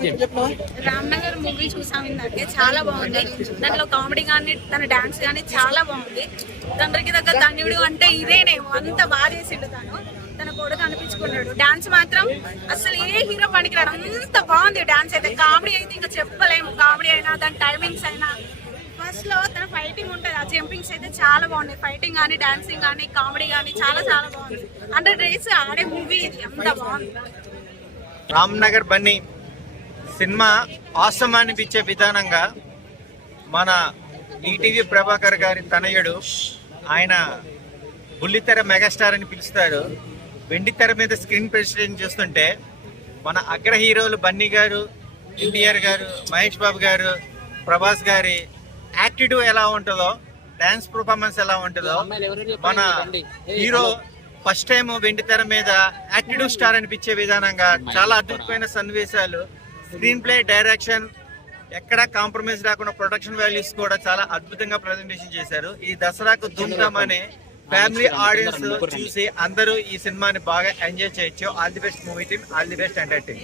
Ramnagar movie చూసాం ఇందాకే చాలా బాగుంది. దాంట్లో కామెడీ కానీ తన డాన్స్ కానీ చాలా బాగుంది. తండ్రికి దగ్గర ధన్యుడు అంటే ఇదేనేమో అంత బాగా చేసిండు తను. తన కొడుకు అనిపించుకున్నాడు. డాన్స్ మాత్రం అసలు ఏ హీరో పనికిరాడు. అంత బాగుంది డాన్స్ అయితే. కామెడీ అయితే ఇంకా చెప్పలేము. కామెడీ అయినా దాని టైమింగ్స్ అయినా. ఫస్ట్లో తన ఫైటింగ్ ఉంటుంది. ఆ జంపింగ్స్ అయితే చాలా బాగున్నాయి. ఫైటింగ్ కానీ డాన్సింగ్ కానీ కామెడీ కానీ చాలా చాలా బాగుంది. హండ్రెడ్ డేస్ ఆడే మూవీ ఇది. అంత బాగుంది. రామ్ నగర్ బన్నీ. సినిమా ఆసం అనిపించే విధానంగా మన ఈటీవీ ప్రభాకర్ గారి తనయుడు ఆయన బుల్లితెర మెగాస్టార్ అని పిలుస్తారు. వెండితెర మీద స్క్రీన్ ప్రెసిడెంట్ చూస్తుంటే మన అగ్ర హీరోలు బన్నీ గారు ఎన్టీఆర్ గారు మహేష్ బాబు గారు ప్రభాస్ గారి యాక్టిట్యూడ్ ఎలా ఉంటుందో డ్యాన్స్ పర్ఫార్మెన్స్ ఎలా ఉంటుందో మన హీరో ఫస్ట్ టైం వెండితెర మీద యాక్టివ్ స్టార్ అనిపించే విధానంగా చాలా అద్భుతమైన సన్నివేశాలు స్క్రీన్ ప్లే డైరెక్షన్ ఎక్కడా కాంప్రమైజ్ రాకుండా ప్రొడక్షన్ వాల్యూస్ కూడా చాలా అద్భుతంగా ప్రజెంటేషన్ చేశారు. ఈ దసరాకు ధూమ్ధామ్ అనే ఫ్యామిలీ ఆడియన్స్ చూసి అందరూ ఈ సినిమాని బాగా ఎంజాయ్ చేయొచ్చు. All the best movie team all the best entertain